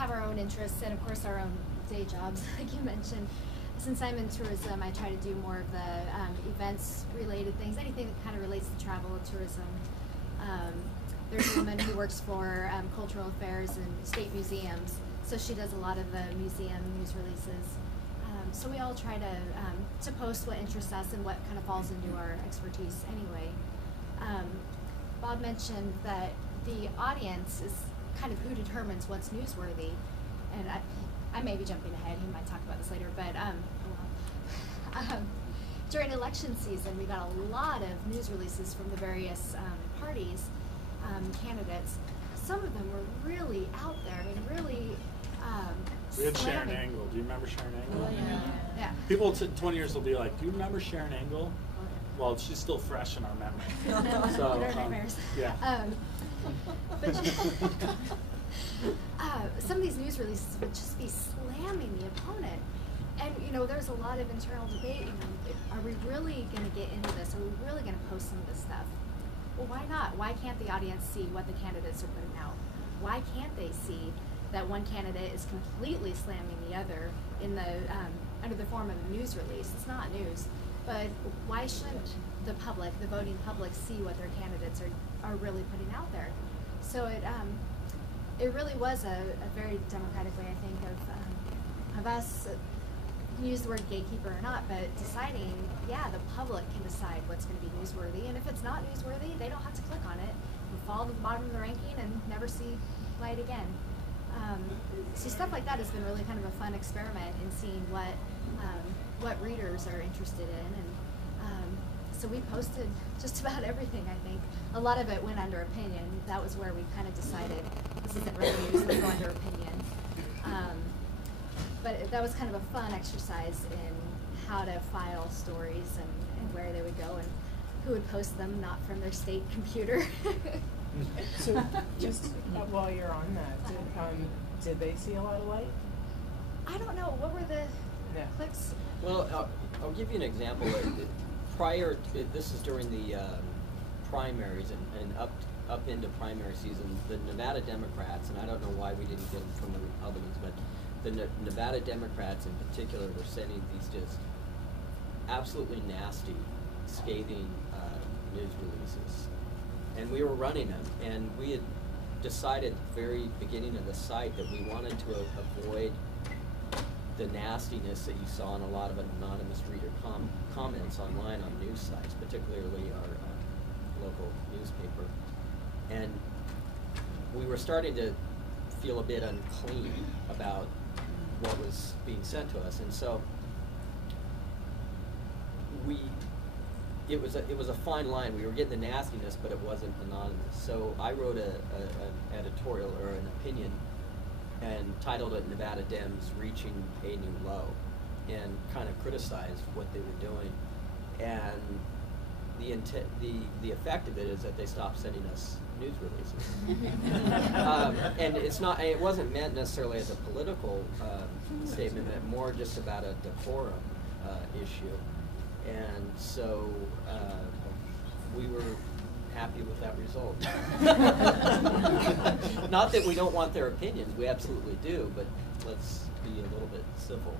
have our own interests and of course our own day jobs, like you mentioned. Since I'm in tourism, I try to do more of the events related things, anything that kind of relates to travel and tourism. There's a woman who works for cultural affairs and state museums, so she does a lot of the museum news releases. So we all try to post what interests us and what kind of falls into our expertise anyway. Bob mentioned that the audience is kind of who determines what's newsworthy, and I may be jumping ahead, he might talk about this later, but during election season we got a lot of news releases from the various parties, candidates. Some of them were really out there, I mean really we had Sharon Angle. Do you remember Sharon Angle? Oh, yeah. People 20 years will be like, do you remember Sharon Angle? Well, she's still fresh in our memory. So, yeah. But some of these news releases would just be slamming the opponent. And, you know, there's a lot of internal debate. Are we really going to get into this? Are we really going to post some of this stuff? Well, why not? Why can't the audience see what the candidates are putting out? Why can't they see that one candidate is completely slamming the other in the under the form of a news release? It's not news. But why shouldn't the public, the voting public, see what their candidates are really putting out there? So it really was a very democratic way, I think, of us, you can use the word gatekeeper or not, but deciding, yeah, the public can decide what's going to be newsworthy, and if it's not newsworthy, they don't have to click on it and fall to the bottom of the ranking and never see light again. So stuff like that has been really kind of a fun experiment in seeing what readers are interested in, and so we posted just about everything, I think. A lot of it went under opinion. That was where we kind of decided this isn't really news, let's go under opinion. But that was kind of a fun exercise in how to file stories and where they would go and who would post them, not from their state computer. So just while you're on that, did they see a lot of light? I don't know. What were the clicks? Well, I'll give you an example. This is during the primaries and up into primary season, the Nevada Democrats, and I don't know why we didn't get them from the Republicans, but the Nevada Democrats in particular were sending these just absolutely nasty, scathing news releases. And we were running them, and we had decided at the very beginning of the site that we wanted to avoid the nastiness that you saw in a lot of anonymous reader comments online on news sites, particularly our local newspaper. And we were starting to feel a bit unclean about what was being sent to us, and so it was a fine line. We were getting the nastiness, but it wasn't anonymous. So I wrote an editorial or an opinion and titled it "Nevada Dems Reaching a New Low," and kind of criticized what they were doing. And the effect of it is that they stopped sending us news releases. And it wasn't meant necessarily as a political statement, but more just about a decorum issue. And so we were happy with that result. Not that we don't want their opinions, we absolutely do, but let's be a little bit civil.